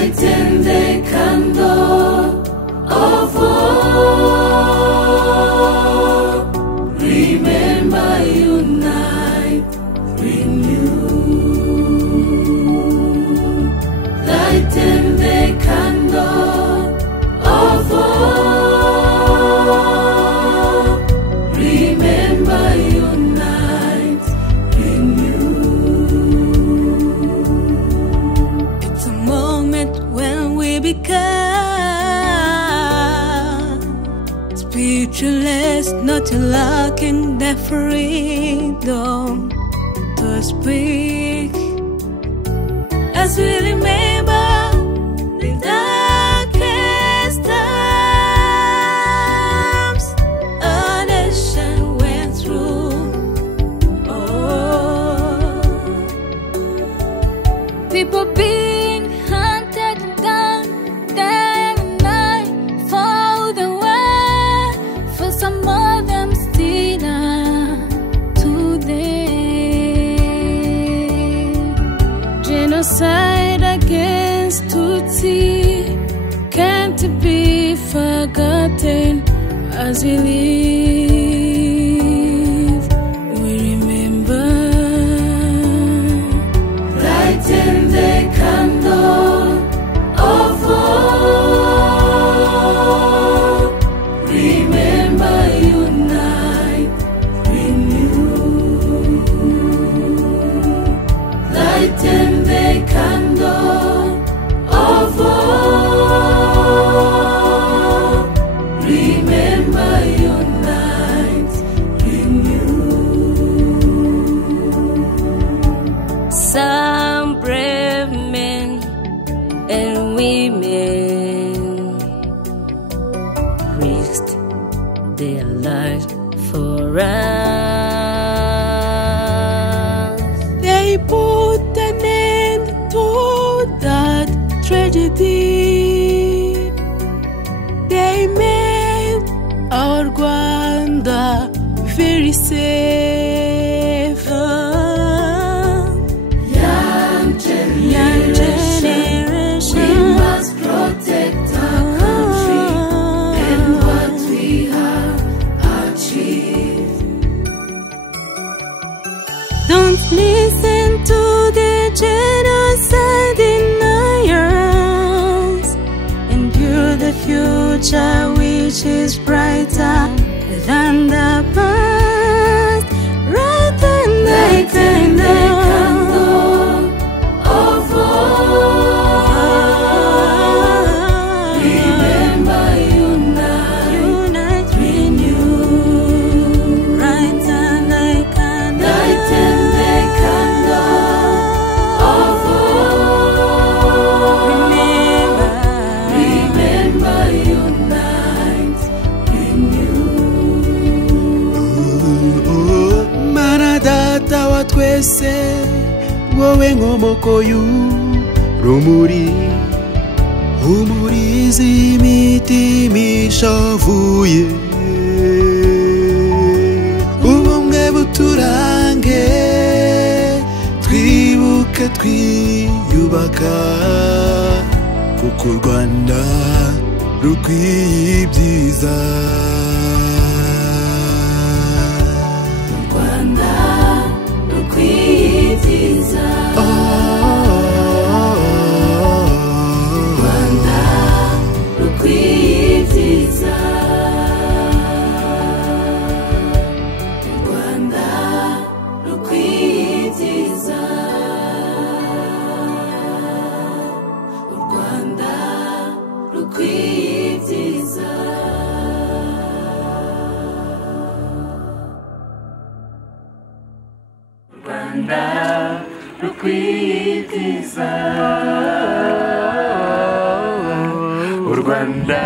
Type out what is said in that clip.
lighten the candle of hope. Remember, unite, renew. Lighten the candle of hope. Remember, unite, renew. It's a moment when we become speechless, not lacking the freedom to speak, as we remember the darkest times our nation went through. Oh, people being hunted down day and night for the way, for some of them still are today. Genocide against Tutsi can't be forgotten. As we live, we remember. Lighten the candle of hope. Remember, unite, renew. Lighten the candle of hope. Remember, unite, renew. Some brave men and women risked their lives for us. They put an end to that tragedy. They made our Rwanda very safe. Young generation, we must protect our country and what we have achieved. Don't listen to the genocide deniers. Endure the future which is brighter than the past. Right than the Lighten the candle of hope. Remember, unite, renew. Right than the Lighten the candle of hope. Remember, unite, renew. Mana data wa twese, wowe nkomoko y'urumuri, humuriza imitima ishavuye, ubumwe buturange, twibuke twiyubaka, kuko u Rwanda rukwiye ibyiza. Rwanda rukwiye ibyiza. Rwanda rukwiye ibyiza. Rwanda rukwiye ibyiza. Rwanda rukwiye ibyiza. Rwanda rukwiye ibyiza. Rwanda